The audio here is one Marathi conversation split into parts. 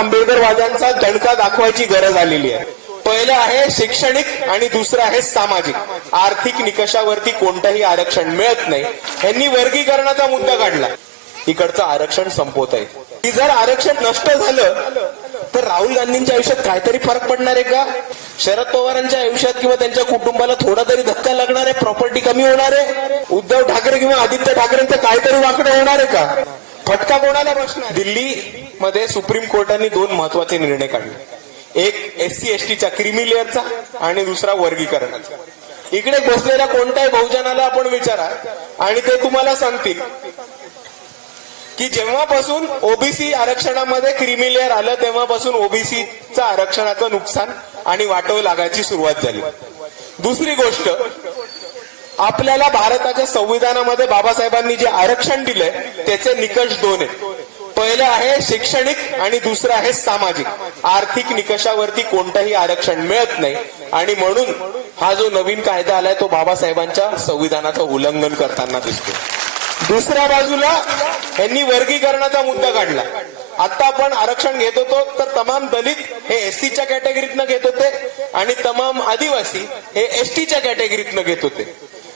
आंबेडकरवाद्यांचा दणका दाखवायची गरज आलेली आहे। पहिलं आहे शैक्षणिक आणि दुसरं आहे सामाजिक। आर्थिक निकषावरती कोणतंही आरक्षण मिळत नाही। यांनी वर्गीकरणाचा मुद्दा काढला, इकडचं आरक्षण संपवत आहे की जर आरक्षण नष्ट झालं तर राहुल गांधींच्या आयुष्यात काहीतरी फरक पडणार आहे का? शरद पवारांच्या आयुष्यात किंवा त्यांच्या कुटुंबाला थोडा तरी धक्का लागणार आहे? प्रॉपर्टी कमी होणार आहे? उद्धव ठाकरे किंवा आदित्य ठाकरेंचं काहीतरी वाकडं होणार आहे का? फटका कोणाला बसणार? दिल्ली मध्ये सुप्रीम कोर्टाने दोन महत्वाचे निर्णय काढले, एक एससी एसटीच्या क्रीमी लेअरचा आणि दुसरा वर्गीकरणाचा। इकडे बसलेल्या कोणत्याही बहुजनाला आपण विचारा आणि ते तुम्हाला सांगतील की जेव्हापासून ओबीसी आरक्षणामध्ये क्रीमी लेअर आलं तेव्हापासून ओबीसीचं आरक्षणाचं नुकसान आणि वाटव लागायची सुरुवात झाली। दुसरी गोष्ट, आपल्याला भारताच्या संविधानामध्ये बाबासाहेबांनी जे आरक्षण दिलंय त्याचे निकष दोन आहेत। पहिलं आहे शैक्षणिक आणि दुसरं आहे सामाजिक। आर्थिक निकषावरती कोणतंही आरक्षण मिळत नाही आणि म्हणून हा जो नवीन कायदा आलाय तो बाबासाहेबांच्या संविधानाचं उल्लंघन करताना दिसतो। दुसऱ्या बाजूला यांनी वर्गीकरणाचा मुद्दा काढला। आता आपण आरक्षण घेत होतो तर तमाम दलित हे एससीच्या कॅटेगरीतनं घेत होते आणि तमाम आदिवासी हे एसटीच्या कॅटेगरीतनं घेत होते।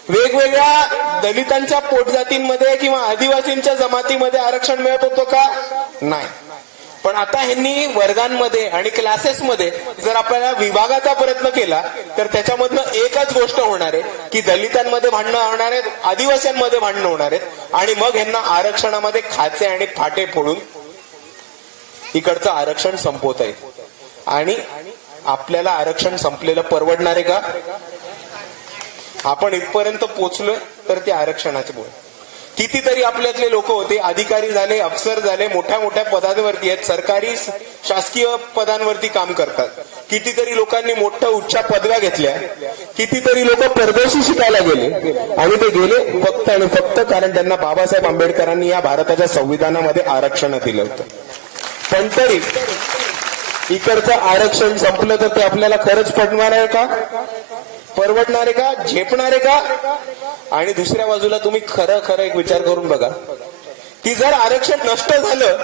वेगवेगळ्या दलितांच्या पोटजातींमध्ये किंवा आदिवासींच्या जमातीमध्ये आरक्षण मिळत होतं का? नाही। पण आता ह्यांनी वर्गांमध्ये आणि क्लासेसमध्ये जर आपल्याला विभागाचा प्रयत्न केला तर त्याच्यामधनं एकच गोष्ट होणार आहे की दलितांमध्ये भांडणं होणार आहेत, आदिवासींमध्ये भांडणं होणार आहेत आणि मग ह्यांना आरक्षणामध्ये खाचे आणि फाटे फोडून इकडचं आरक्षण संपवत आहे। आणि आपल्याला आरक्षण संपलेलं परवडणार आहे का? आपण इथपर्यंत पोहोचलोय तर ते आरक्षणाच्यामुळे। कितीतरी आपल्यातले लोक होते, अधिकारी झाले, अफसर झाले, मोठ्या मोठ्या पदांवरती आहेत, सरकारी शासकीय पदांवरती काम करतात। कितीतरी लोकांनी मोठ्या उच्च पदव्या घेतल्या, कितीतरी लोक परदेशी शिकायला गेले आणि ते गेले फक्त आणि फक्त कारण त्यांना बाबासाहेब आंबेडकरांनी या भारताच्या संविधानामध्ये आरक्षण दिलं होतं। पण तरी इकडचं आरक्षण संपलं तर ते आपल्याला खरंच पडणार आहे का? परवडणार आहे का? झेपणार आहे का? आणि दुसऱ्या बाजूला तुम्ही खरं एक विचार करून बघा की जर आरक्षण नष्ट झालं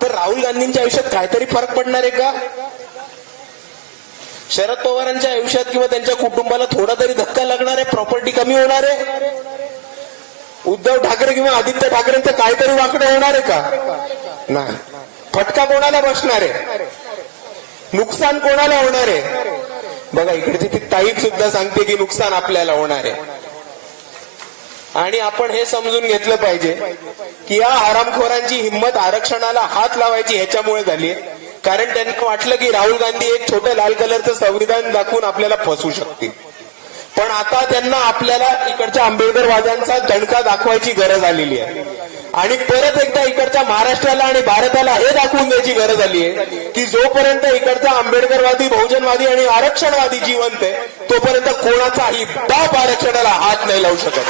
तर राहुल गांधींच्या आयुष्यात काहीतरी फरक पडणार आहे का? शरद पवारांच्या आयुष्यात किंवा त्यांच्या कुटुंबाला थोडा तरी धक्का लागणार आहे? प्रॉपर्टी कमी होणार आहे? उद्धव ठाकरे किंवा आदित्य ठाकरेंचं काहीतरी वाकडं होणार आहे का? नाही। फटका कोणाला बसणार आहे? नुकसान कोणाला होणार आहे? बघा, इकडची ती ताई सुद्धा सांगते की नुकसान आपल्याला होणार आहे। आणि आपण हे समजून घेतलं पाहिजे की या हरामखोरांची हिंमत आरक्षणाला हात लावायची ह्याच्यामुळे झाली आहे कारण त्यांना वाटलं की राहुल गांधी एक छोटं लाल कलरचं संविधान दाखवून आपल्याला फसवू शकतील। पण आता त्यांना आपल्याला इकडच्या आंबेडकरवाद्यांचा दणका दाखवायची गरज आलेली आहे आणि परत एकदा इकडच्या महाराष्ट्राला आणि भारताला हे दाखवून द्यायची गरज आली आहे की जोपर्यंत इकडचा आंबेडकरवादी, बहुजनवादी आणि आरक्षणवादी जिवंत आहे तोपर्यंत कोणाचाही बाप आरक्षणाला हात नाही लावू शकत।